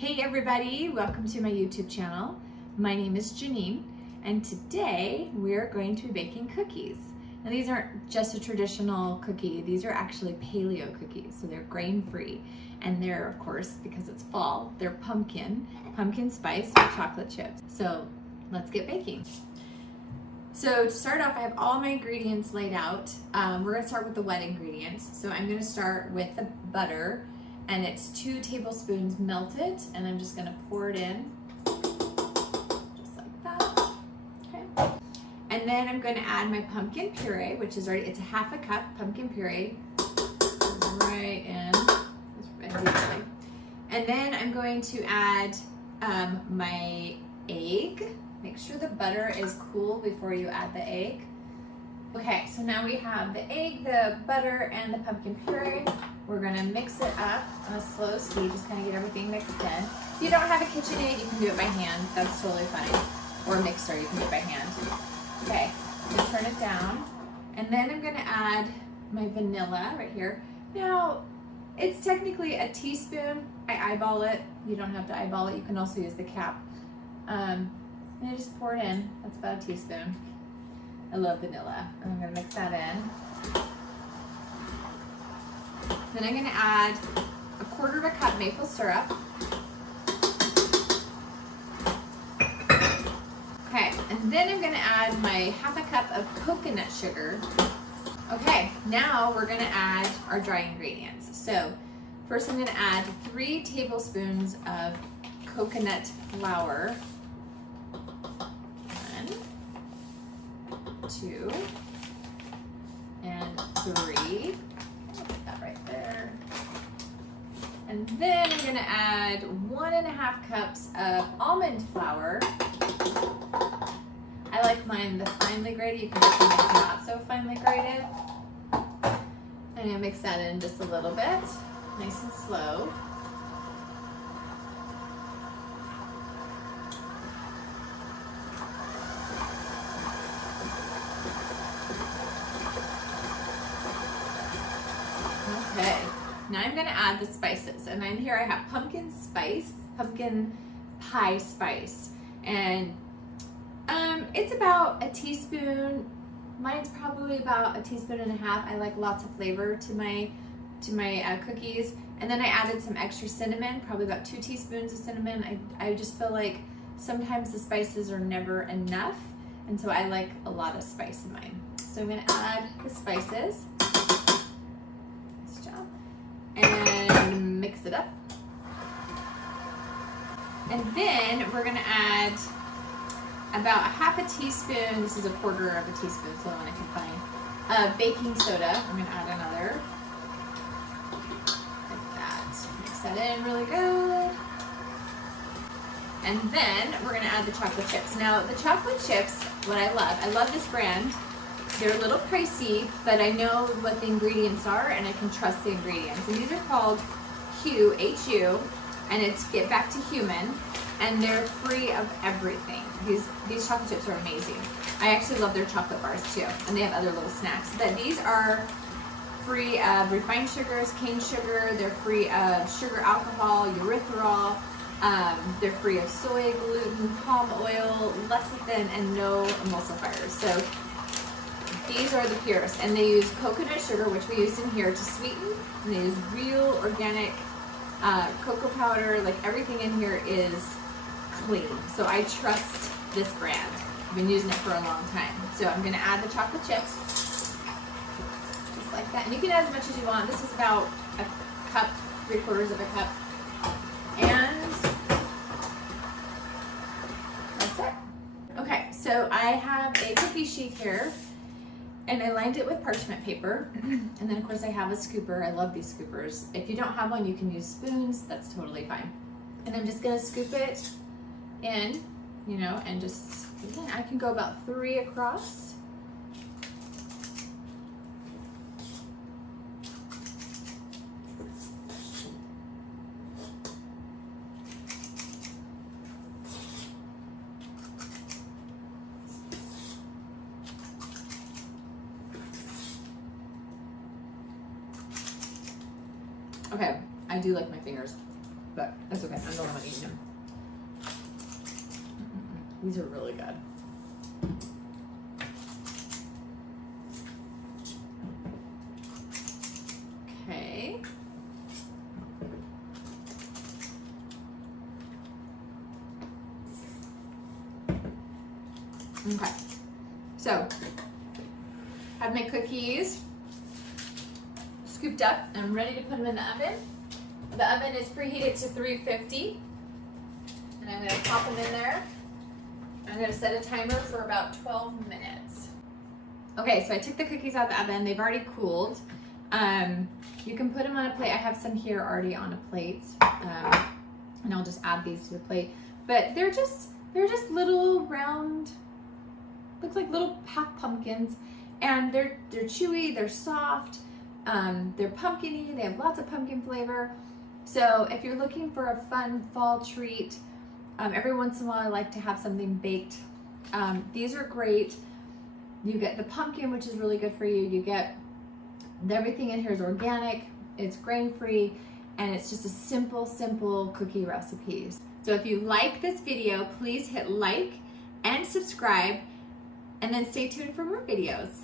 Hey everybody, welcome to my YouTube channel. My name is Janene, and today we're going to be baking cookies. Now these aren't just a traditional cookie, these are actually paleo cookies, so they're grain-free. And they're, of course, because it's fall, they're pumpkin spice with chocolate chips. So let's get baking. So to start off, I have all my ingredients laid out. We're gonna start with the wet ingredients. So I'm gonna start with the butter, and it's 2 tablespoons melted, and I'm just gonna pour it in, just like that, okay? And then I'm gonna add my pumpkin puree, which is already, it's a ½ cup pumpkin puree, right in, and then I'm going to add my egg. Make sure the butter is cool before you add the egg. Okay, so now we have the egg, the butter, and the pumpkin puree. We're gonna mix it up on a slow speed, just kind of get everything mixed in. If you don't have a KitchenAid, you can do it by hand. That's totally fine. Or a mixer, you can do it by hand. Okay, so turn it down. And then I'm gonna add my vanilla right here. Now, it's technically a teaspoon. I eyeball it. You don't have to eyeball it. You can also use the cap. And I just pour it in. That's about a teaspoon. I love vanilla. And I'm gonna mix that in. Then I'm gonna add a ¼ cup maple syrup. Okay, and then I'm gonna add my ½ cup of coconut sugar. Okay, now we're gonna add our dry ingredients. So first I'm gonna add 3 tablespoons of coconut flour. 2 and 3. Put that right there. And then I'm gonna add 1½ cups of almond flour. I like mine the finely grated. You can make them not so finely grated. I'm gonna mix that in just a little bit, nice and slow. Okay, now I'm gonna add the spices, and in here I have pumpkin pie spice, and it's about a teaspoon. Mine's probably about a teaspoon and a half. I like lots of flavor to my cookies, and then I added some extra cinnamon, probably about 2 teaspoons of cinnamon. I just feel like sometimes the spices are never enough, and so I like a lot of spice in mine. So I'm gonna add the spices. And mix it up. And then we're gonna add about ½ teaspoon, this is a ¼ of a teaspoon, so the one I can find, baking soda. I'm gonna add another, like that. Mix that in really good. And then we're gonna add the chocolate chips. Now the chocolate chips, what I love this brand. They're a little pricey, but I know what the ingredients are, and I can trust the ingredients. And these are called HU, H-U, and it's Get Back to Human, and they're free of everything. These chocolate chips are amazing. I actually love their chocolate bars too, and they have other little snacks. But these are free of refined sugars, cane sugar. They're free of sugar alcohol, erythritol. They're free of soy, gluten, palm oil, lecithin, and no emulsifiers. So these are the purest, and they use coconut sugar, which we use in here to sweeten, and they use real organic cocoa powder. Like everything in here is clean. So I trust this brand. I've been using it for a long time. So I'm gonna add the chocolate chips, just like that. And you can add as much as you want. This is about a cup, 3/4 of a cup. And that's it. Okay, so I have a cookie sheet here, and I lined it with parchment paper. And then of course I have a scooper. I love these scoopers. If you don't have one, you can use spoons. That's totally fine. And I'm just gonna scoop it in, you know, and just, again, I can go about 3 across. Okay, I do like my fingers. but that's okay. I'm the only one eating them. These are really good. Okay. Okay. So, I have my cookies scooped up and I'm ready to put them in the oven. The oven is preheated to 350 and I'm going to pop them in there. I'm going to set a timer for about 12 minutes. Okay, so I took the cookies out of the oven. They've already cooled. You can put them on a plate. I have some here already on a plate, and I'll just add these to the plate. But they're just little round, look like little half pumpkins, and they're chewy. They're soft. They're pumpkin-y. They have lots of pumpkin flavor. So if you're looking for a fun fall treat, every once in a while I like to have something baked. These are great. You get the pumpkin, which is really good for you. You get everything in here is organic, it's grain-free, and it's just a simple cookie recipe. So if you like this video, please hit like and subscribe, and then stay tuned for more videos.